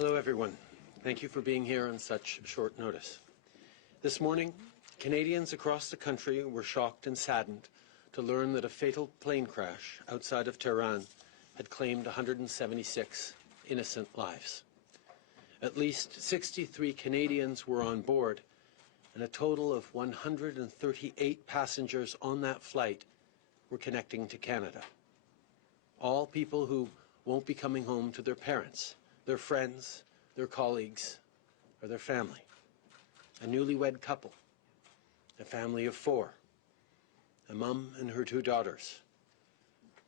Hello, everyone. Thank you for being here on such short notice. This morning, Canadians across the country were shocked and saddened to learn that a fatal plane crash outside of Tehran had claimed 176 innocent lives. At least 63 Canadians were on board, and a total of 138 passengers on that flight were connecting to Canada. All people who won't be coming home to their parents, their friends, their colleagues, or their family. A newlywed couple, a family of 4, a mum and her 2 daughters,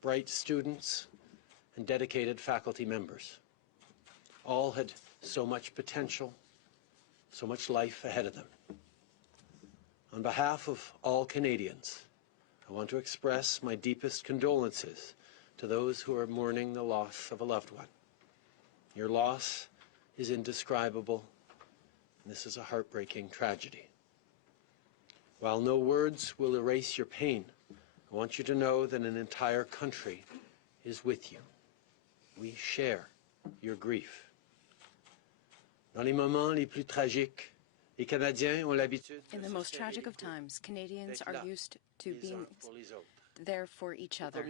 bright students and dedicated faculty members. All had so much potential, so much life ahead of them. On behalf of all Canadians, I want to express my deepest condolences to those who are mourning the loss of a loved one. Your loss is indescribable, and this is a heartbreaking tragedy. While no words will erase your pain, I want you to know that an entire country is with you. We share your grief. Dans les moments les plus tragiques, les Canadiens ont l'habitude. In the most tragic of times, Canadians are used to being there for each other.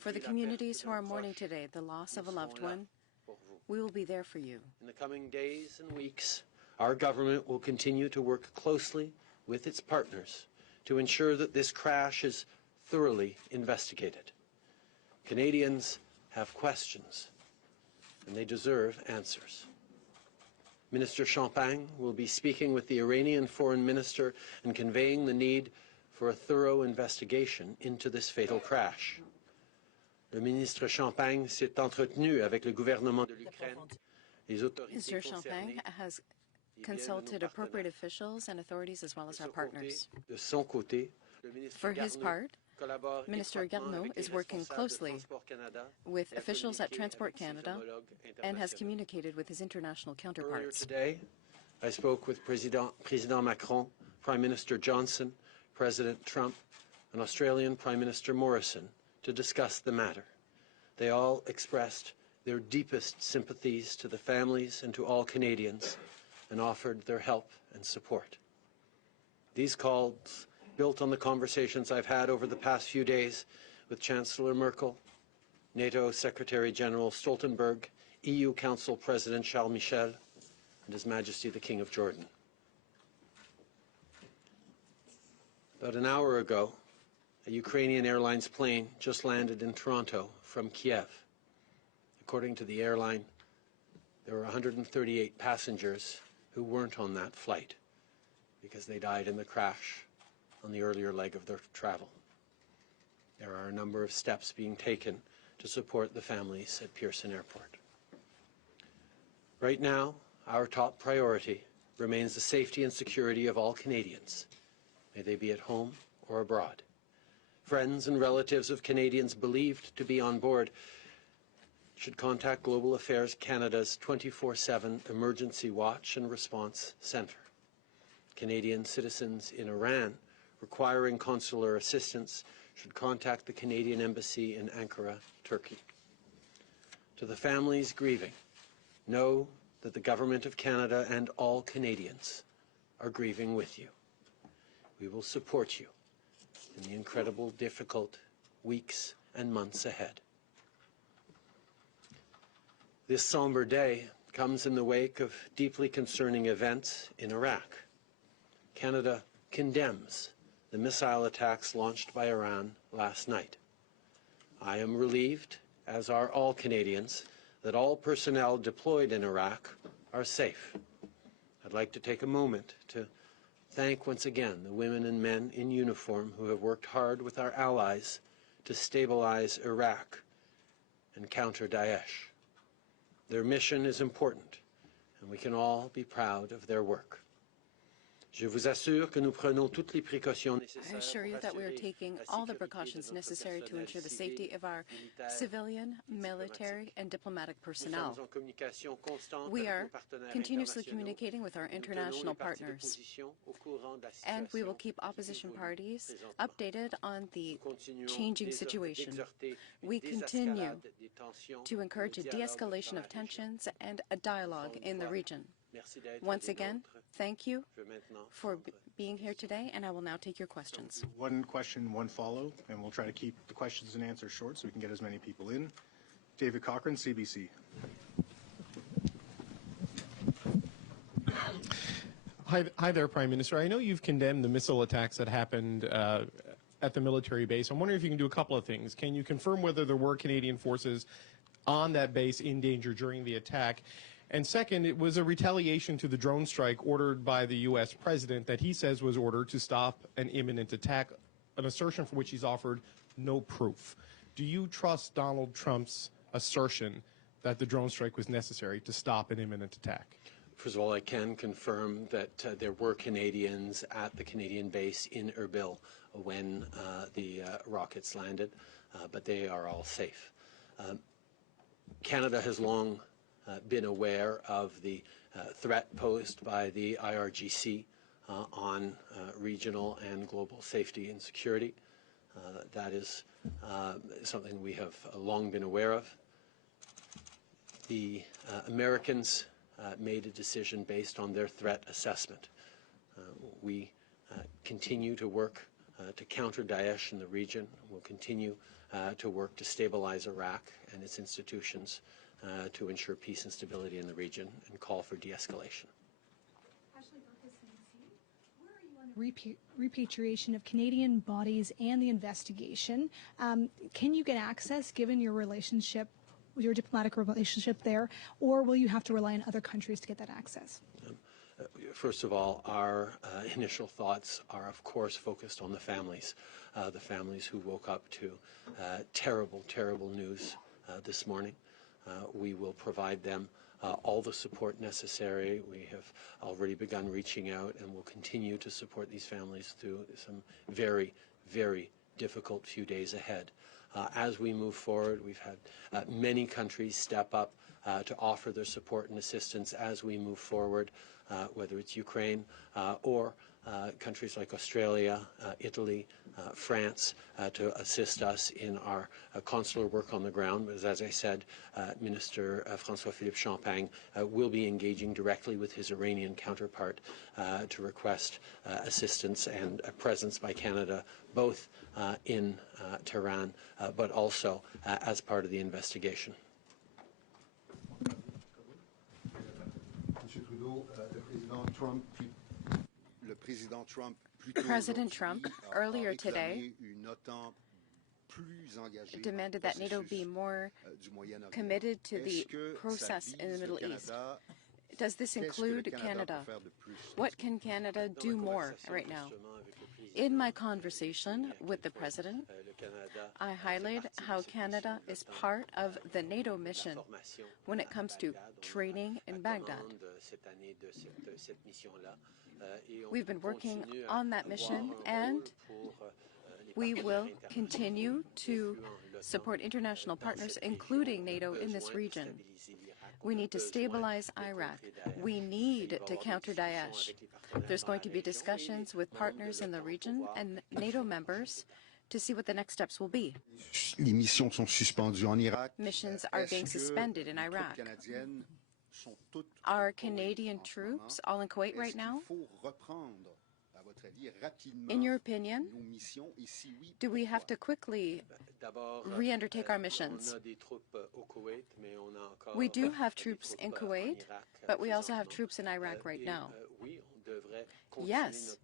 For the communities who are mourning today the loss of a loved one, we will be there for you. In the coming days and weeks, our government will continue to work closely with its partners to ensure that this crash is thoroughly investigated. Canadians have questions, and they deserve answers. Minister Champagne will be speaking with the Iranian Foreign Minister and conveying the need for a thorough investigation into this fatal crash. Le ministre Champagne s'est entretenu avec le gouvernement de l'Ukraine. Mr. Champagne has consulted appropriate officials and authorities as well as our partners. De son côté, For his part, Minister Garneau is working closely with officials at Transport Canada and has communicated with his international counterparts. Today, I spoke with President Macron, Prime Minister Johnson, President Trump, and Australian Prime Minister Morrison to discuss the matter. They all expressed their deepest sympathies to the families and to all Canadians and offered their help and support. These calls built on the conversations I've had over the past few days with Chancellor Merkel, NATO Secretary General Stoltenberg, EU Council President Charles Michel, and His Majesty the King of Jordan. About an hour ago, a Ukrainian Airlines plane just landed in Toronto from Kiev. According to the airline, there were 138 passengers who weren't on that flight because they died in the crash on the earlier leg of their travel. There are a number of steps being taken to support the families at Pearson Airport. Right now, our top priority remains the safety and security of all Canadians, may they be at home or abroad. Friends and relatives of Canadians believed to be on board should contact Global Affairs Canada's 24/7 Emergency Watch and Response Centre. Canadian citizens in Iran requiring consular assistance should contact the Canadian Embassy in Ankara, Turkey. To the families grieving, know that the Government of Canada and all Canadians are grieving with you. We will support you in the incredible, difficult weeks and months ahead. This somber day comes in the wake of deeply concerning events in Iraq. Canada condemns the missile attacks launched by Iran last night. I am relieved, as are all Canadians, that all personnel deployed in Iraq are safe. I'd like to take a moment to thank once again the women and men in uniform who have worked hard with our allies to stabilize Iraq and counter Daesh. Their mission is important, and we can all be proud of their work. Je vous assure que nous prenons toutes les précautions I nécessaires assure you pour that we are assurer taking la all the sécurité precautions de notre necessary to personnel ensure the civil, safety of our militaire civilian, et military, diplomatique. and diplomatic Nous personnel. sommes en communication constante We avec are nos partenaires continuously internationaux. communicating with our Nous tenons international les partis partners, d'opposition au courant de la and we will situation keep qui opposition évolue parties présentement. updated on the Nous continuons changing situation. d'exhorter une We continue désescalade des tensions to encourage a et le dialogue de-escalation dans la of région. tensions and a dialogue Encore une in the fois, region. merci d'être Once des again, nôtres. thank you Je vais maintenant for prendre being here today, and I will now take your questions. One question, one follow, and we'll try to keep the questions and answers short so we can get as many people in. David Cochran, CBC. Hi there, Prime Minister. I know you've condemned the missile attacks that happened at the military base. I'm wondering if you can do a couple of things. Can you confirm whether there were Canadian forces on that base in danger during the attack? And second, it was a retaliation to the drone strike ordered by the U.S. president that he says was ordered to stop an imminent attack, an assertion for which he's offered no proof. Do you trust Donald Trump's assertion that the drone strike was necessary to stop an imminent attack? First of all, I can confirm that there were Canadians at the Canadian base in Erbil when the rockets landed, but they are all safe. Canada has long been aware of the threat posed by the IRGC on regional and global safety and security. That is something we have long been aware of. The Americans made a decision based on their threat assessment. We continue to work to counter Daesh in the region. We'll continue to work to stabilize Iraq and its institutions to ensure peace and stability in the region and call for de-escalation. Repatriation of Canadian bodies and the investigation. Can you get access given your relationship, your diplomatic relationship there, or will you have to rely on other countries to get that access? First of all, our initial thoughts are, of course, focused on the families who woke up to terrible, terrible news this morning. We will provide them all the support necessary. We have already begun reaching out and will continue to support these families through some very, very difficult few days ahead. As we move forward, we've had many countries step up to offer their support and assistance as we move forward, whether it's Ukraine or countries like Australia, Italy, France, to assist us in our consular work on the ground. But as I said, Minister François-Philippe Champagne will be engaging directly with his Iranian counterpart to request assistance and a presence by Canada, both in Tehran, but also as part of the investigation. Monsieur Trudeau, President Trump earlier today demanded that NATO be more committed to the process in the Middle East. Does this include Canada? What can Canada do more right now? In my conversation with the President, I highlighted how Canada is part of the NATO mission when it comes to training in Baghdad. We've been working on that mission, and we will continue to support international partners, including NATO, in this region. We need to stabilize Iraq. We need to counter Daesh. There's going to be discussions with partners in the region and NATO members to see what the next steps will be. Missions are being suspended in Iraq. Are Canadian troops all in Kuwait right now? In your opinion, do we have to quickly re-undertake our missions? We do have troops in Kuwait, but we also have troops in Iraq right now. Yes,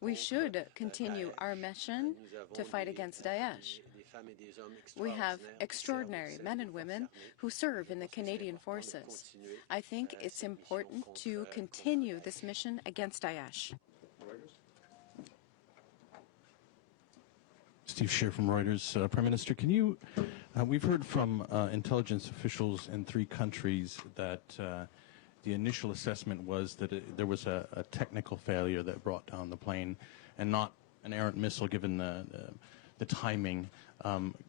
we should continue our mission to fight against Daesh. We have extraordinary men and women who serve in the Canadian forces. I think it's important to continue this mission against Daesh. Steve Scheer from Reuters. Prime Minister, can you, we've heard from intelligence officials in 3 countries that the initial assessment was that there was a technical failure that brought down the plane and not an errant missile given the timing.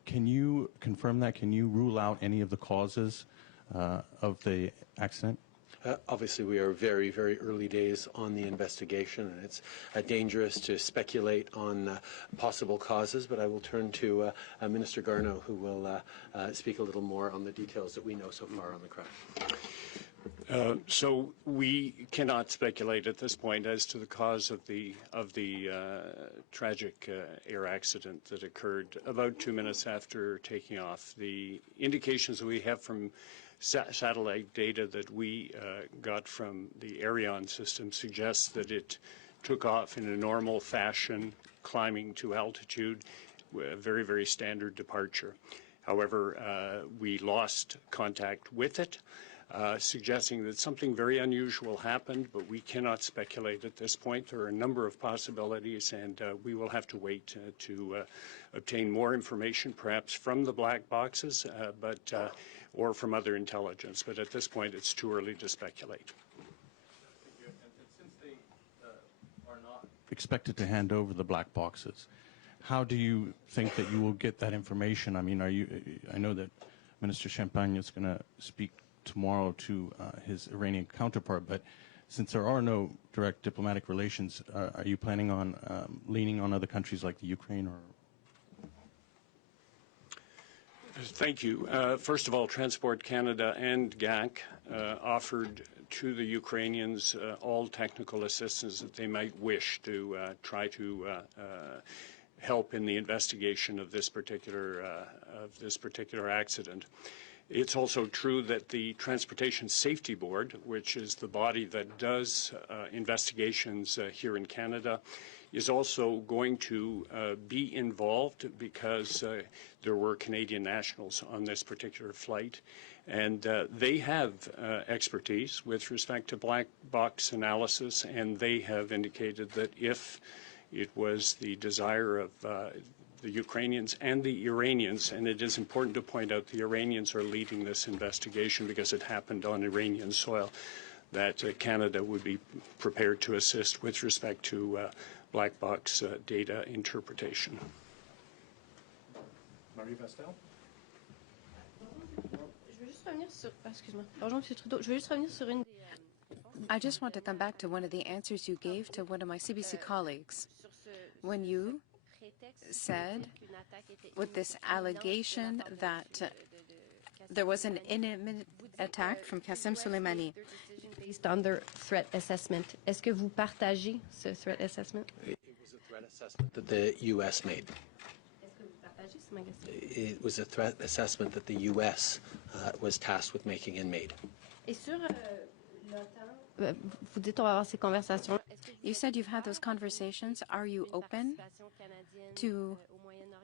Can you confirm that? Can you rule out any of the causes of the accident? Obviously, we are very, very early days on the investigation, and it's dangerous to speculate on possible causes, but I will turn to Minister Garneau, who will speak a little more on the details that we know so far on the crash. So we cannot speculate at this point as to the cause of the tragic air accident that occurred about 2 minutes after taking off. The indications that we have from satellite data that we got from the Airlines system suggests that it took off in a normal fashion, climbing to altitude, a very, very standard departure. However, we lost contact with it, suggesting that something very unusual happened, but we cannot speculate at this point. There are a number of possibilities, and we will have to wait to obtain more information, perhaps from the black boxes, or from other intelligence. But at this point, it's too early to speculate. And since they are not expected to hand over the black boxes, how do you think that you will get that information? I mean, I know that Minister Champagne is going to speak tomorrow to his Iranian counterpart, but since there are no direct diplomatic relations, are you planning on leaning on other countries like the Ukraine or? Thank you. First of all, Transport Canada and GAC offered to the Ukrainians all technical assistance that they might wish to try to help in the investigation of this particular accident. It's also true that the Transportation Safety Board, which is the body that does investigations here in Canada, is also going to be involved because there were Canadian nationals on this particular flight. And they have expertise with respect to black box analysis, and they have indicated that if it was the desire of the Ukrainians and the Iranians, and it is important to point out the Iranians are leading this investigation because it happened on Iranian soil, that Canada would be prepared to assist with respect to black box data interpretation. Marie Vestel? I just want to come back to one of the answers you gave to one of my CBC colleagues. When you said, with this allegation that there was an imminent attack from Qasem Soleimani. Based on their threat assessment. Est-ce que vous partagez ce threat assessment? It was a threat assessment that the U.S. made. It was a threat assessment that the U.S. Was tasked with making and made. Et sur l'OTAN, vous dites on va avoir ces conversations. You said you've had those conversations. Are you open to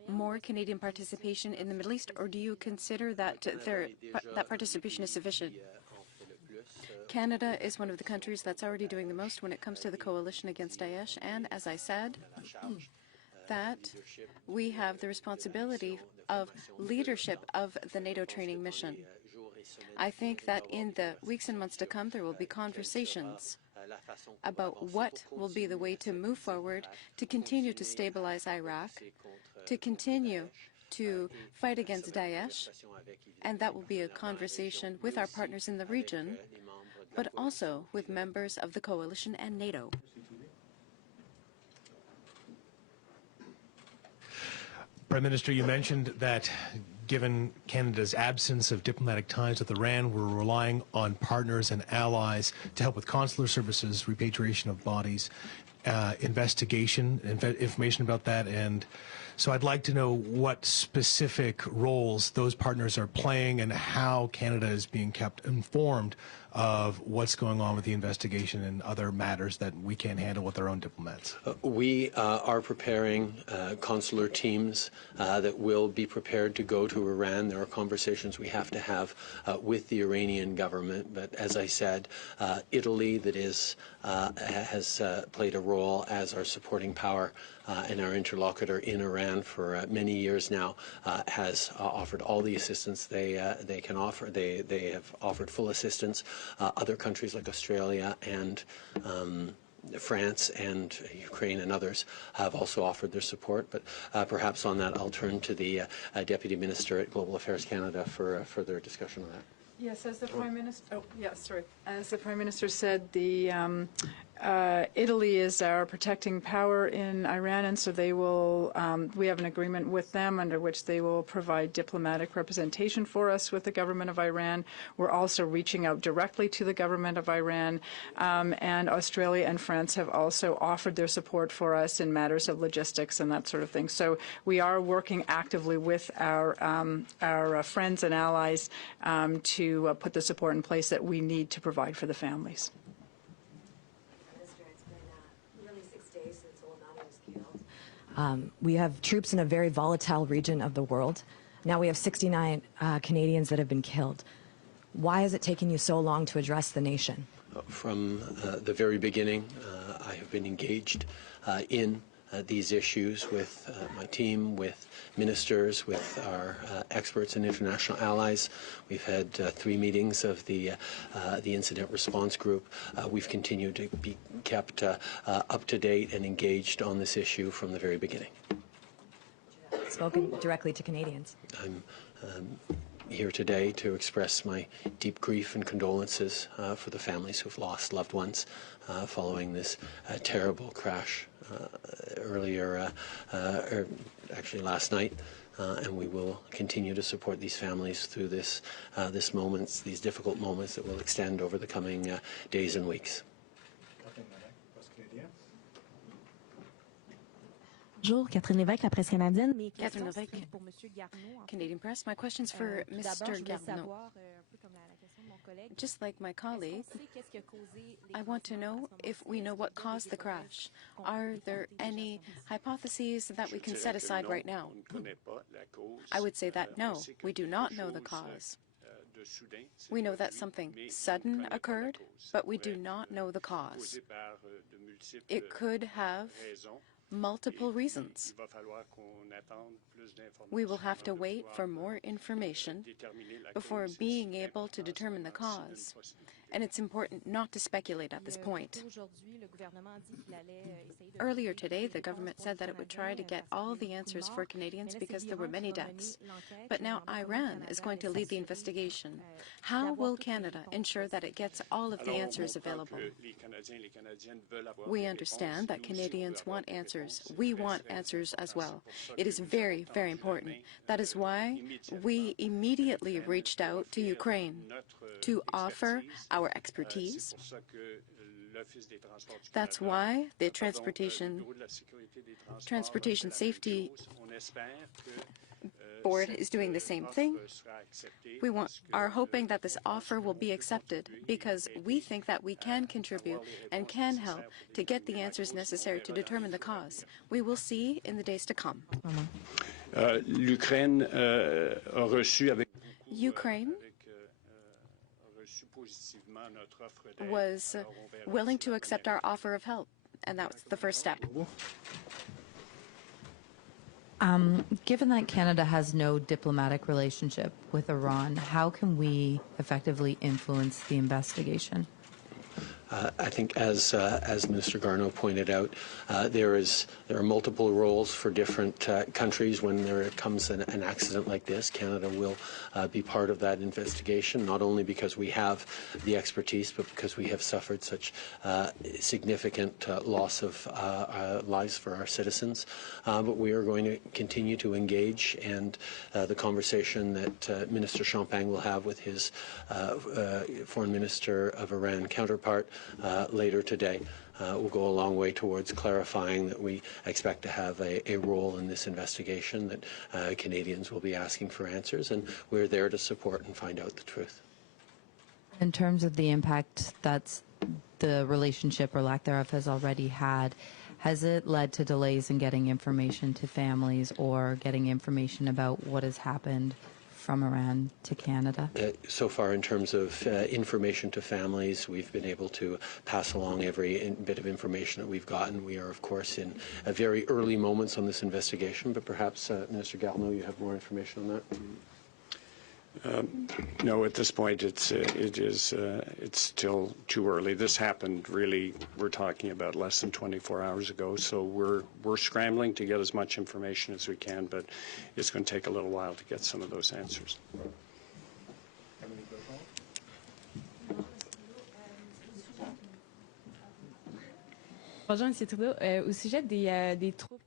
more Canadian participation in the Middle East, or do you consider that that participation is sufficient? Canada is one of the countries that's already doing the most when it comes to the coalition against Daesh, and as I said, that we have the responsibility of leadership of the NATO training mission. I think that in the weeks and months to come, there will be conversations about what will be the way to move forward, to continue to stabilize Iraq, to continue to fight against Daesh, and that will be a conversation with our partners in the region, but also with members of the coalition and NATO. Prime Minister, you mentioned that given Canada's absence of diplomatic ties with Iran, we're relying on partners and allies to help with consular services, repatriation of bodies, investigation, information about that. And so I'd like to know what specific roles those partners are playing and how Canada is being kept informed of what's going on with the investigation and other matters that we can't handle with our own diplomats. We are preparing consular teams that will be prepared to go to Iran. There are conversations we have to have with the Iranian government. But as I said, Italy has played a role as our supporting power and our interlocutor in Iran for many years now, has offered all the assistance they can offer. They have offered full assistance other countries like Australia and France and Ukraine and others have also offered their support. But perhaps on that, I'll turn to the Deputy Minister at Global Affairs Canada for further discussion on that. Yes, as the Prime Minister. Oh, yeah, sorry. As the Prime Minister said, the Italy is our protecting power in Iran, and so they will. We have an agreement with them under which they will provide diplomatic representation for us with the government of Iran. We're also reaching out directly to the government of Iran, and Australia and France have also offered their support for us in matters of logistics and that sort of thing. So we are working actively with our friends and allies to put the support in place that we need to provide for the families. We have troops in a very volatile region of the world. Now we have 69 Canadians that have been killed. Why is it taking you so long to address the nation? From the very beginning, I have been engaged in these issues with my team, with ministers, with our experts and international allies. We've had 3 meetings of the incident response group. We've continued to be kept up to date and engaged on this issue from the very beginning. Spoken directly to Canadians. I'm here today to express my deep grief and condolences for the families who've lost loved ones following this terrible crash earlier, actually last night, and we will continue to support these families through these difficult moments that will extend over the coming days and weeks. Bonjour, Catherine Lévesque, la presse canadienne. Catherine Lévesque, Canadian Press. My question's for Mr. Garneau. Just like my colleague, I want to know if we know what caused the crash. Are there any hypotheses that we can set aside right now? I would say that no, we do not know the cause. We know that something sudden occurred, but we do not know the cause. It could have multiple reasons. We will have to wait for more information before being able to determine the cause, and it's important not to speculate at this point. Earlier today, the government said that it would try to get all the answers for Canadians because there were many deaths. But now Iran is going to lead the investigation. How will Canada ensure that it gets all of the answers available? We understand that Canadians want answers. We want answers as well. It is very, very important. That is why we immediately reached out to Ukraine to offer our expertise. That's why the Transportation Safety Board is doing the same thing. We are hoping that this offer will be accepted because we think that we can contribute and can help to get the answers necessary to determine the cause. We will see in the days to come. Ukraine was willing to accept our offer of help, and that was the first step. Given that Canada has no diplomatic relationship with Iran, how can we effectively influence the investigation? I think, as Minister Garneau pointed out, there are multiple roles for different countries when there comes an accident like this. Canada will be part of that investigation, not only because we have the expertise, but because we have suffered such significant loss of lives for our citizens. But we are going to continue to engage, and the conversation that Minister Champagne will have with his Foreign Minister of Iran counterpart later today will go a long way towards clarifying that we expect to have a role in this investigation, that Canadians will be asking for answers, and we're there to support and find out the truth. In terms of the impact that the relationship or lack thereof has already had, has it led to delays in getting information to families or getting information about what has happened from Iran to Canada? So far, in terms of information to families, we've been able to pass along every bit of information that we've gotten. We are, of course, in very early moments on this investigation, but perhaps, Minister Garneau, you have more information on No, at this point, it's still too early. This happened really, we're talking about less than 24 hours ago, so we're scrambling to get as much information as we can, but it's going to take a little while to get some of those answers. Bonjour, Monsieur Trudeau. Au sujet des troupes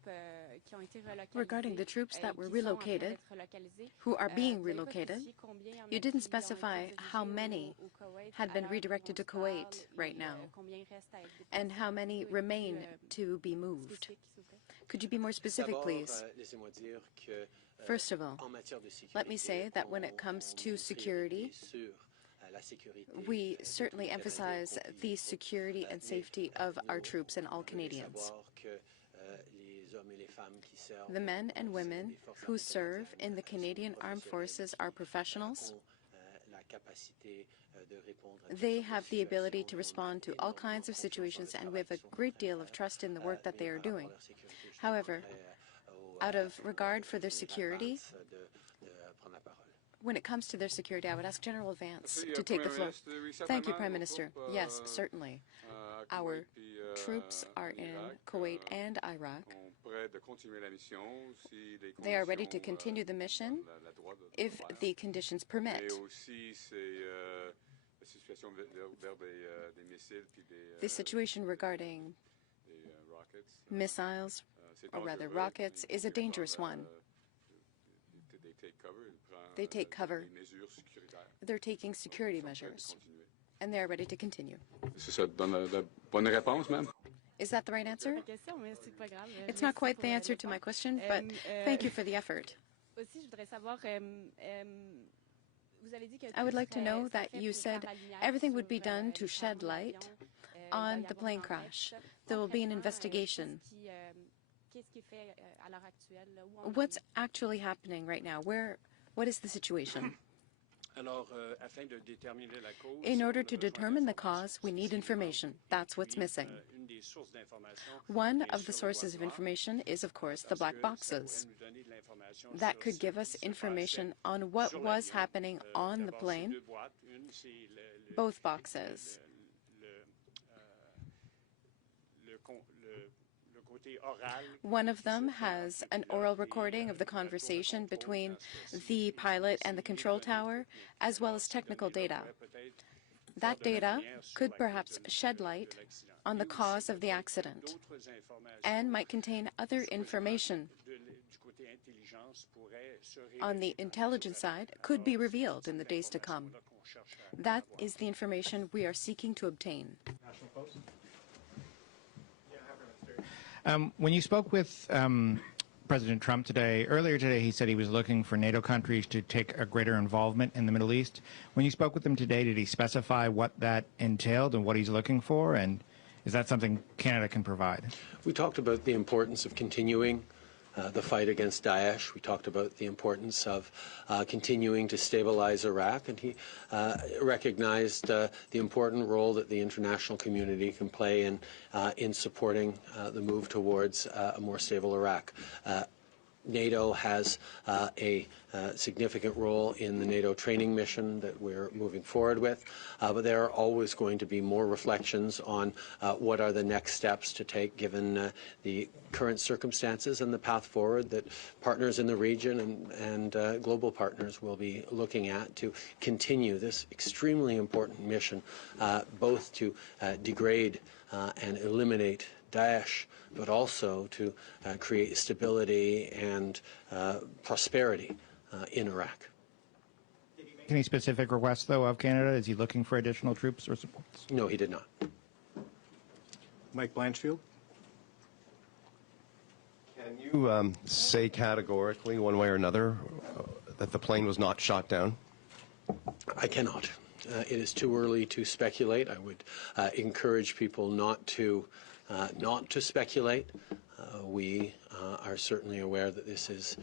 qui ont été relocalisées, Regarding the troops that were relocated, who are being relocated, you didn't specify how many had been redirected to Kuwait right now, and how many remain to be moved. Could you be more specific, please? First of all, let me say that when it comes to security, we certainly emphasize the security and safety of our troops and all Canadians. The men and women who serve in the Canadian Armed Forces are professionals. They have the ability to respond to all kinds of situations, and we have a great deal of trust in the work that they are doing. However, out of regard for their security, when it comes to their security, I would ask General Vance to take the floor. Thank you, Prime Minister. Yes, certainly. Our troops are in Kuwait and Iraq. They are ready to continue the mission if the conditions permit. The situation regarding missiles, or rather rockets, is a dangerous one. They take cover. They're taking security measures, and they're ready to continue. Is that the right answer? It's not quite the answer to my question, but thank you for the effort. I would like to know that you said everything would be done to shed light on the plane crash. There will be an investigation. What's actually happening right now? What is the situation? In order to determine the cause, we need information. That's what's missing. One of the sources of information is, of course, the black boxes. That could give us information on what was happening on the plane, both boxes. One of them has an oral recording of the conversation between the pilot and the control tower, as well as technical data. That data could perhaps shed light on the cause of the accident and might contain other information on the intelligence side could be revealed in the days to come. That is the information we are seeking to obtain. When you spoke with President Trump earlier today, he said he was looking for NATO countries to take a greater involvement in the Middle East. When you spoke with him today, did he specify what that entailed and what he's looking for? And is that something Canada can provide? We talked about the importance of continuing the fight against Daesh. We talked about the importance of continuing to stabilize Iraq, and he recognized the important role that the international community can play in supporting the move towards a more stable Iraq. NATO has a significant role in the NATO training mission that we're moving forward with, but there are always going to be more reflections on what are the next steps to take given the current circumstances and the path forward that partners in the region and global partners will be looking at to continue this extremely important mission, both to degrade and eliminate Daesh, but also to create stability and prosperity in Iraq. Did he make any specific requests, though, of Canada? Is he looking for additional troops or supports? No, he did not. Mike Blanchfield. Can you say categorically, one way or another, that the plane was not shot down? I cannot. It is too early to speculate. I would encourage people not to speculate. We are certainly aware that this is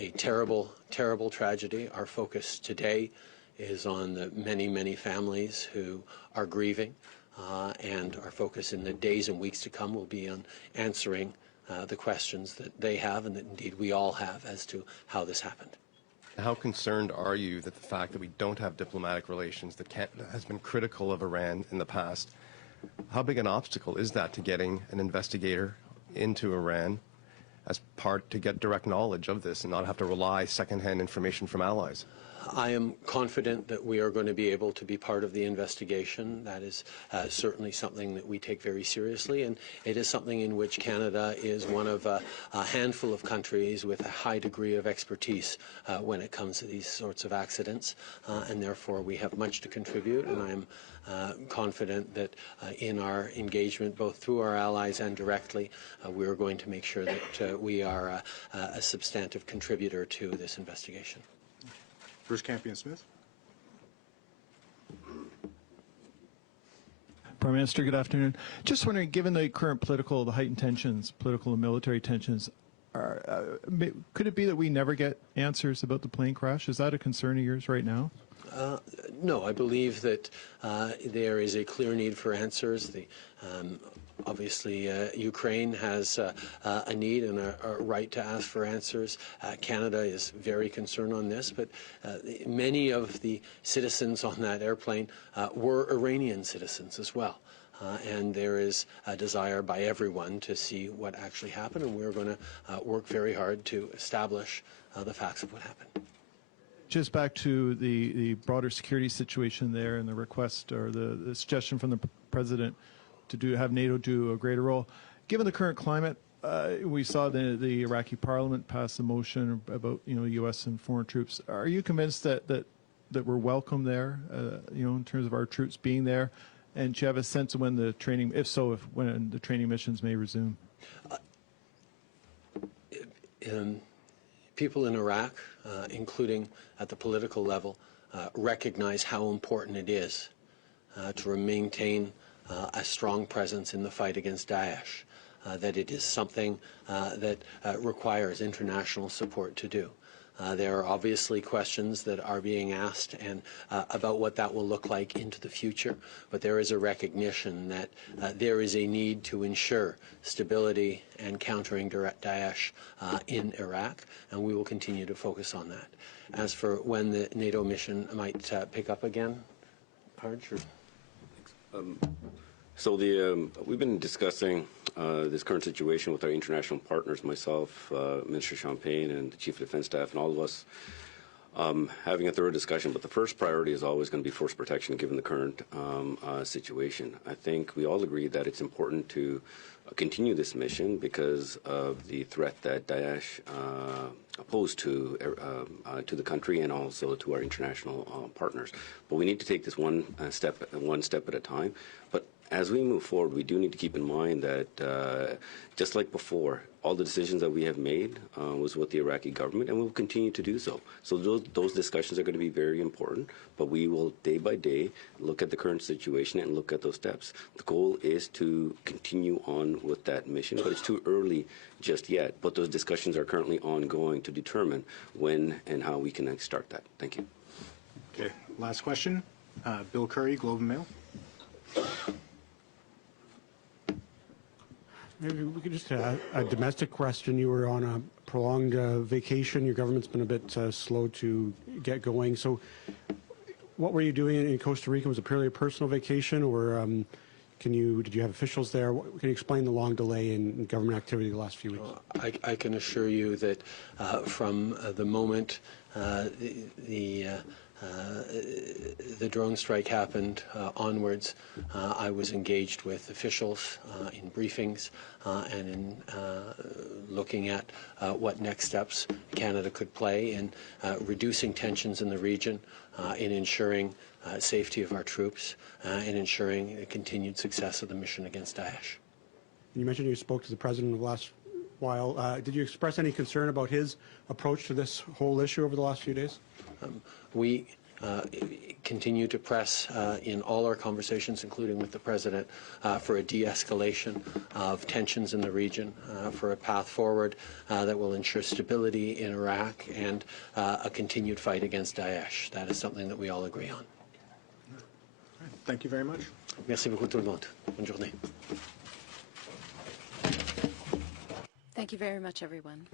a terrible, terrible tragedy. Our focus today is on the many, many families who are grieving, and our focus in the days and weeks to come will be on answering the questions that they have and that indeed we all have as to how this happened. How concerned are you that the fact that we don't have diplomatic relations, that Canada has been critical of Iran in the past, how big an obstacle is that to getting an investigator into Iran as part to get direct knowledge of this and not have to rely secondhand information from allies? I am confident that we are going to be able to be part of the investigation. That is certainly something that we take very seriously, and it is something in which Canada is one of a handful of countries with a high degree of expertise when it comes to these sorts of accidents, and therefore we have much to contribute, and I am confident that in our engagement, both through our allies and directly, we are going to make sure that we are a substantive contributor to this investigation. Bruce Campion-Smith. Prime Minister, good afternoon. Just wondering, given the current the heightened tensions, political and military tensions, could it be that we never get answers about the plane crash? Is that a concern of yours right now? No, I believe that there is a clear need for answers. Obviously, Ukraine has a need and a right to ask for answers. Canada is very concerned on this, but many of the citizens on that airplane were Iranian citizens as well. And there is a desire by everyone to see what actually happened, and we're going to work very hard to establish the facts of what happened. Just back to the broader security situation there and the request or the suggestion from the President to have NATO do a greater role. Given the current climate, we saw the Iraqi Parliament pass a motion about U.S. and foreign troops. Are you convinced that we're welcome there, in terms of our troops being there? And do you have a sense of when the training, when the training missions may resume? People in Iraq, including at the political level, recognize how important it is to maintain a strong presence in the fight against Daesh, that it is something that requires international support to do. There are obviously questions that are being asked and about what that will look like into the future, but there is a recognition that there is a need to ensure stability and countering Daesh in Iraq, and we will continue to focus on that. As for when the NATO mission might pick up again, Harj? So we've been discussing this current situation with our international partners, myself, Minister Champagne, and the Chief of Defense Staff, and all of us, having a thorough discussion. But the first priority is always going to be force protection, given the current situation. I think we all agree that it's important to continue this mission because of the threat that Daesh pose to the country and also to our international partners. But we need to take this one step at a time. But as we move forward, we do need to keep in mind that just like before, all the decisions that we have made was with the Iraqi government, and we will continue to do so. So those discussions are going to be very important, but we will day by day look at the current situation and look at those steps. The goal is to continue on with that mission, but it's too early just yet. But those discussions are currently ongoing to determine when and how we can start that. Thank you. Okay, last question. Bill Curry, Globe and Mail. Maybe we could just a domestic question. You were on a prolonged vacation. Your government's been a bit slow to get going. So what were you doing in Costa Rica? Was it purely a personal vacation, or did you have officials there? Can you explain the long delay in government activity the last few weeks? I can assure you that from the moment the drone strike happened onwards, I was engaged with officials in briefings and in looking at what next steps Canada could play in reducing tensions in the region, in ensuring safety of our troops, and ensuring the continued success of the mission against Daesh. You mentioned you spoke to the President the last while. Did you express any concern about his approach to this whole issue over the last few days? We continue to press in all our conversations, including with the President, for a de-escalation of tensions in the region, for a path forward that will ensure stability in Iraq and a continued fight against Daesh. That is something that we all agree on. Thank you very much. Merci beaucoup tout le monde. Bonne journée. Thank you very much, everyone.